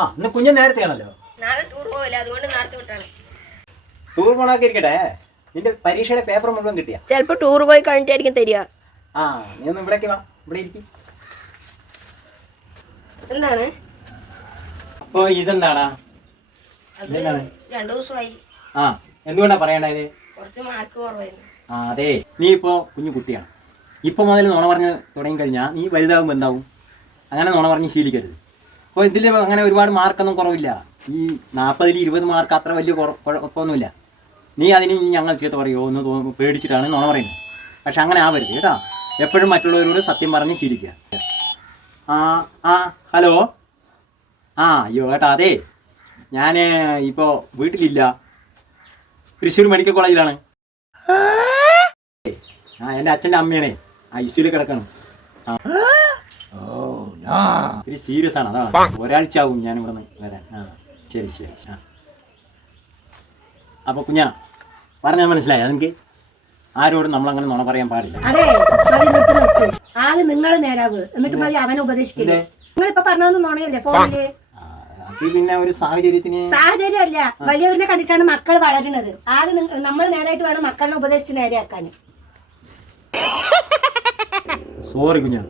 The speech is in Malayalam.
ആ ഇന്ന് കുഞ്ഞ് നേരത്തെയാണല്ലോ. നാളെ ടൂർ പോവില്ല, അതുകൊണ്ട് നേരത്തെ വിട്ടാണ്. ടൂർ പോണൊക്കെ ഇരിക്കട്ടെ, നിന്റെ പരീക്ഷയുടെ പേപ്പർ മുഴുവൻ കിട്ടിയ? ചിലപ്പോ ടൂർ പോയി കഴിഞ്ഞിട്ടായിരിക്കും തരിക. ആ നീ ഒന്ന് ഇവിടേക്ക് വാ, ഇവിടെ ഇരിക്കും. എന്താണ് അപ്പൊ ഇതെന്താടാ? അത്? 2 ദിവസമായി. ആ എന്തുകൊണ്ടാ പറയണ്ടത്? കുറച്ച് മാർക്ക് കുറവായിരുന്നു. ആ അതെ, നീ ഇപ്പോ കുഞ്ഞു കുട്ടിയാണ്. ഇപ്പൊ മുതൽ നുണ പറഞ്ഞ് തുടങ്ങി കഴിഞ്ഞാൽ നീ വലുതാകുമ്പോൾ എന്താവും? അങ്ങനെ നുണ പറഞ്ഞ് ശീലിക്കരുത്. അപ്പോൾ ഇതിൽ അങ്ങനെ ഒരുപാട് മാർക്കൊന്നും കുറവില്ല. ഈ 40-ൽ 20 മാർക്ക് അത്ര വലിയ കുഴപ്പമൊന്നുമില്ല. നീ അതിന് ഞങ്ങൾ ചീത്ത പറയുമോ എന്ന് പേടിച്ചിട്ടാണ് നുണ പറയുന്നത്. പക്ഷെ അങ്ങനെ ആവരുത് കേട്ടോ. എപ്പോഴും മറ്റുള്ളവരോട് സത്യം പറഞ്ഞ് ശീലിക്കുക. ആ ആ ഹലോ. ആ അയ്യോ കേട്ടോ, അതെ ഞാൻ ഇപ്പോൾ വീട്ടിലില്ല, തൃശ്ശൂർ മെഡിക്കൽ കോളേജിലാണ്. ആ എൻ്റെ അച്ഛൻ്റെ അമ്മയാണേ ഐസിയുയിൽ കിടക്കണം. ഇത്തിരി സീരിയസ് ആണ്, അതാണ്. ഒരാഴ്ച ആവും ഞാൻ ഇവിടെ നിന്ന് വരാൻ. ആ ശരി ശരി. ആ അപ്പോൾ കുഞ്ഞാ പറഞ്ഞാൽ മനസ്സിലായി? അതെനിക്ക് ആരോടും നമ്മളങ്ങനെ നുണ പറയാൻ പാടില്ല. അതെ, ആദ്യം നിങ്ങൾ നേരാവ്, എന്നിട്ട് മതി അവനെ ഉപദേശിക്കില്ലേ. നിങ്ങളിപ്പോ പറഞ്ഞതൊന്നും നുണയല്ലേ ഫോണില്? അത് പിന്നെ ഒരു സാഹചര്യമല്ല, വലിയവരിനെ കണ്ടിട്ടാണ് മക്കൾ വളരുന്നത്. ആദ്യം നമ്മൾ നേരായിട്ട് വേണം മക്കളെ ഉപദേശിച്ച് നേരെയാക്കാൻ. സോറി കുഞ്ഞാ.